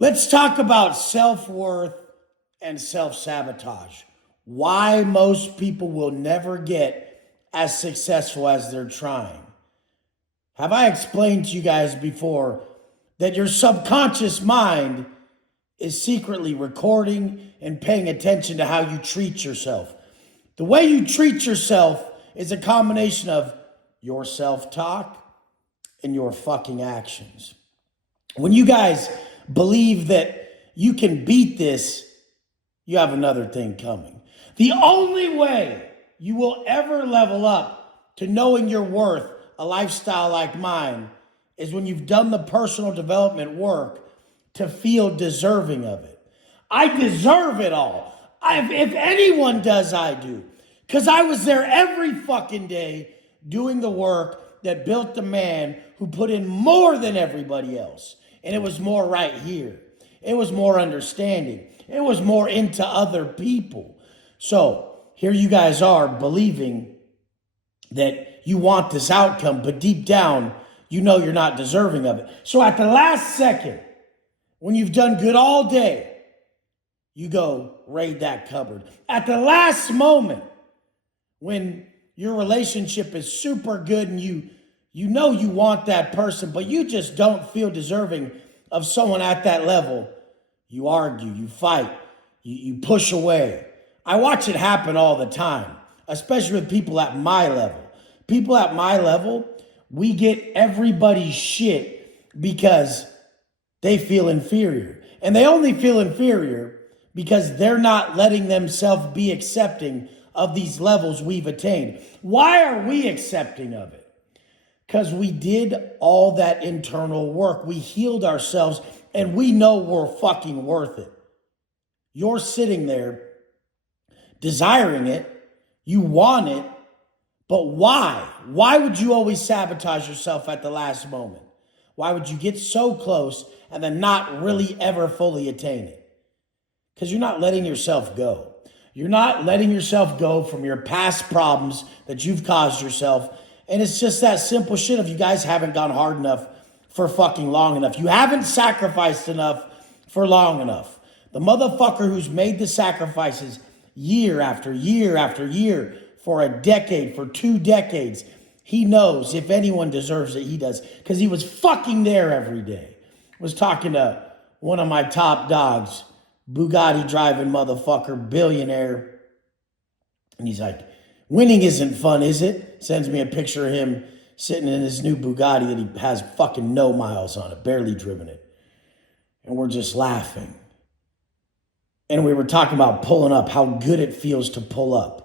Let's talk about self-worth and self-sabotage. Why most people will never get as successful as they're trying. Have I explained to you guys before that your subconscious mind is secretly recording and paying attention to how you treat yourself? The way you treat yourself is a combination of your self-talk and your fucking actions. When you guys believe that you can beat this, you have another thing coming. The only way you will ever level up to knowing your worth, a lifestyle like mine, is when you've done the personal development work to feel deserving of it. I deserve it all. If anyone does, I do. Because I was there every fucking day doing the work that built the man who put in more than everybody else. And it was more right here. It was more understanding. It was more into other people. So here you guys are believing that you want this outcome, but deep down, you know you're not deserving of it. So at the last second, when you've done good all day, you go raid that cupboard. At the last moment, when your relationship is super good and you know you want that person, but you just don't feel deserving of someone at that level, you argue, you fight, you push away. I watch it happen all the time, especially with people at my level. People at my level, we get everybody's shit because they feel inferior. And they only feel inferior because they're not letting themselves be accepting of these levels we've attained. Why are we accepting of it? Because we did all that internal work. We healed ourselves and we know we're fucking worth it. You're sitting there desiring it. You want it. But why? Why would you always sabotage yourself at the last moment? Why would you get so close and then not really ever fully attain it? Because you're not letting yourself go. You're not letting yourself go from your past problems that you've caused yourself. And it's just that simple shit if you guys haven't gone hard enough for fucking long enough. You haven't sacrificed enough for long enough. The motherfucker who's made the sacrifices year after year after year for a decade, for 2 decades, he knows if anyone deserves it, he does. Because he was fucking there every day. I was talking to one of my top dogs, Bugatti driving motherfucker, billionaire. And he's like, winning isn't fun, is it? Sends me a picture of him sitting in his new Bugatti that he has fucking no miles on it, barely driven it. And we're just laughing. And we were talking about pulling up, how good it feels to pull up.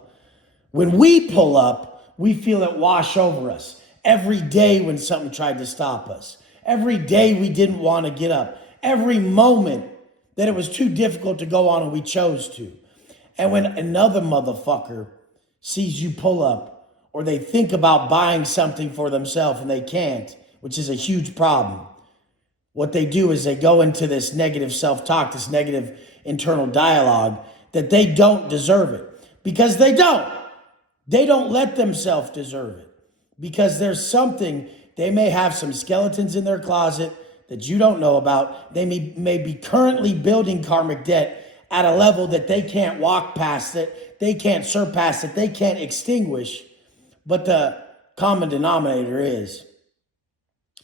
When we pull up, we feel it wash over us. Every day when something tried to stop us. Every day we didn't want to get up. Every moment that it was too difficult to go on and we chose to. And when another motherfucker sees you pull up, or they think about buying something for themselves and they can't, which is a huge problem, what they do is they go into this negative self-talk, this negative internal dialogue that they don't deserve it. Because they don't. They don't let themselves deserve it. Because there's something, they may have some skeletons in their closet that you don't know about. They may be currently building karmic debt at a level that they can't walk past it, they can't surpass it, they can't extinguish. But the common denominator is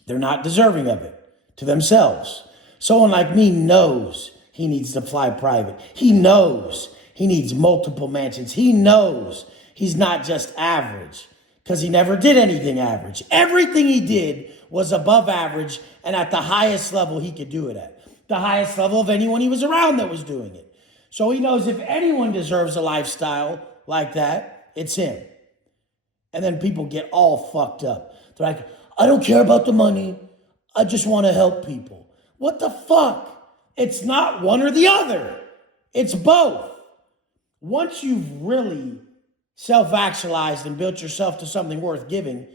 they're not deserving of it to themselves. Someone like me knows he needs to fly private. He knows he needs multiple mansions. He knows he's not just average because he never did anything average. Everything he did was above average and at the highest level he could do it at. The highest level of anyone he was around that was doing it. So he knows if anyone deserves a lifestyle like that, it's him. And then people get all fucked up. They're like, I don't care about the money. I just want to help people. What the fuck? It's not one or the other. It's both. Once you've really self-actualized and built yourself to something worth giving,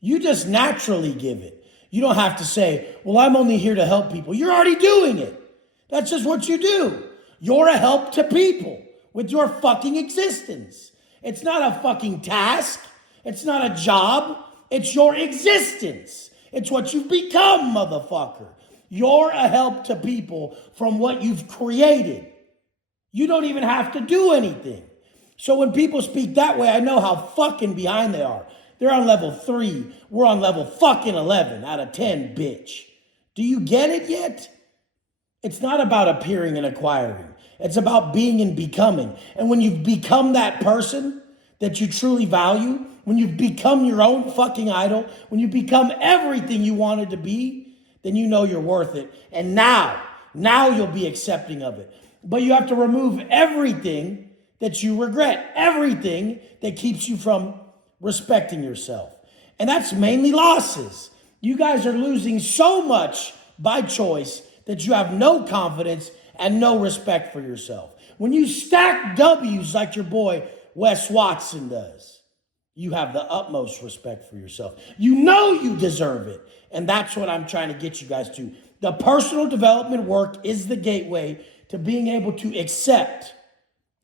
you just naturally give it. You don't have to say, well, I'm only here to help people. You're already doing it. That's just what you do. You're a help to people with your fucking existence. It's not a fucking task. It's not a job. It's your existence. It's what you've become, motherfucker. You're a help to people from what you've created. You don't even have to do anything. So when people speak that way, I know how fucking behind they are. They're on level 3. We're on level fucking 11 out of 10, bitch. Do you get it yet? It's not about appearing and acquiring. It's about being and becoming. And when you've become that person that you truly value, when you've become your own fucking idol, when you become everything you wanted to be, then you know you're worth it. And now you'll be accepting of it. But you have to remove everything that you regret, everything that keeps you from respecting yourself. And that's mainly losses. You guys are losing so much by choice that you have no confidence and no respect for yourself. When you stack W's like your boy Wes Watson does, you have the utmost respect for yourself. You know you deserve it. And that's what I'm trying to get you guys to. The personal development work is the gateway to being able to accept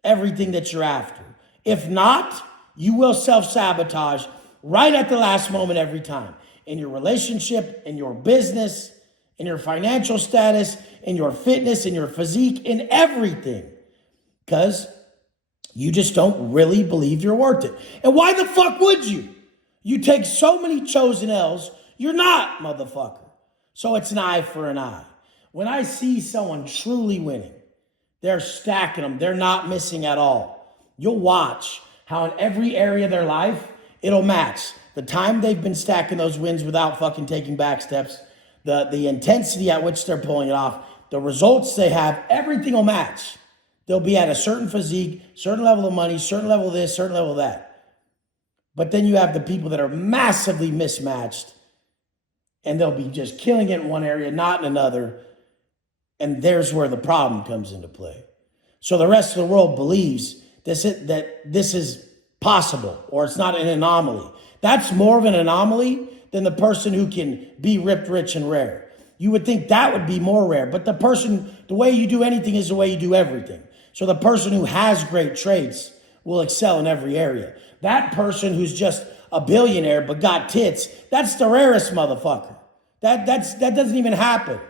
everything that you're after. If not, you will self-sabotage right at the last moment every time. In your relationship, in your business, in your financial status, in your fitness, in your physique, in everything. Because you just don't really believe you're worth it. And why the fuck would you? You take so many chosen L's, you're not, motherfucker. So it's an eye for an eye. When I see someone truly winning, they're stacking them. They're not missing at all. You'll watch how in every area of their life, it'll match. The time they've been stacking those wins without fucking taking back steps, the intensity at which they're pulling it off, the results they have, everything will match. They'll be at a certain physique, certain level of money, certain level of this, certain level of that. But then you have the people that are massively mismatched, and they'll be just killing it in one area, not in another. And there's where the problem comes into play. So the rest of the world believes that this is possible, or it's not an anomaly. That's more of an anomaly than the person who can be ripped, rich, and rare. You would think that would be more rare, but the way you do anything is the way you do everything. So the person who has great traits will excel in every area. That person who's just a billionaire but got tits, that's the rarest motherfucker. That doesn't even happen.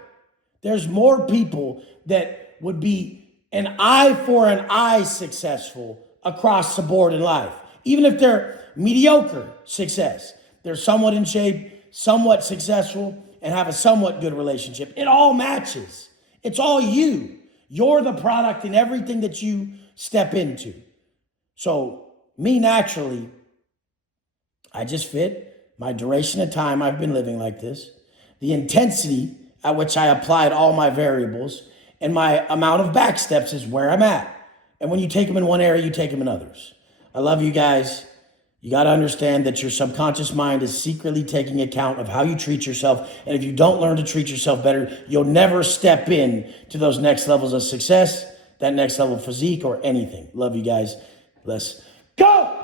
There's more people that would be an eye for an eye successful across the board in life. Even if they're mediocre success, they're somewhat in shape, somewhat successful, and have a somewhat good relationship. It all matches. It's all you. You're the product in everything that you step into. So me, naturally, I just fit my duration of time. I've been living like this. The intensity at which I applied all my variables and my amount of back steps is where I'm at. And when you take them in one area, you take them in others. I love you guys. You got to understand that your subconscious mind is secretly taking account of how you treat yourself. And if you don't learn to treat yourself better, you'll never step in to those next levels of success, that next level of physique, or anything. Love you guys. Let's go.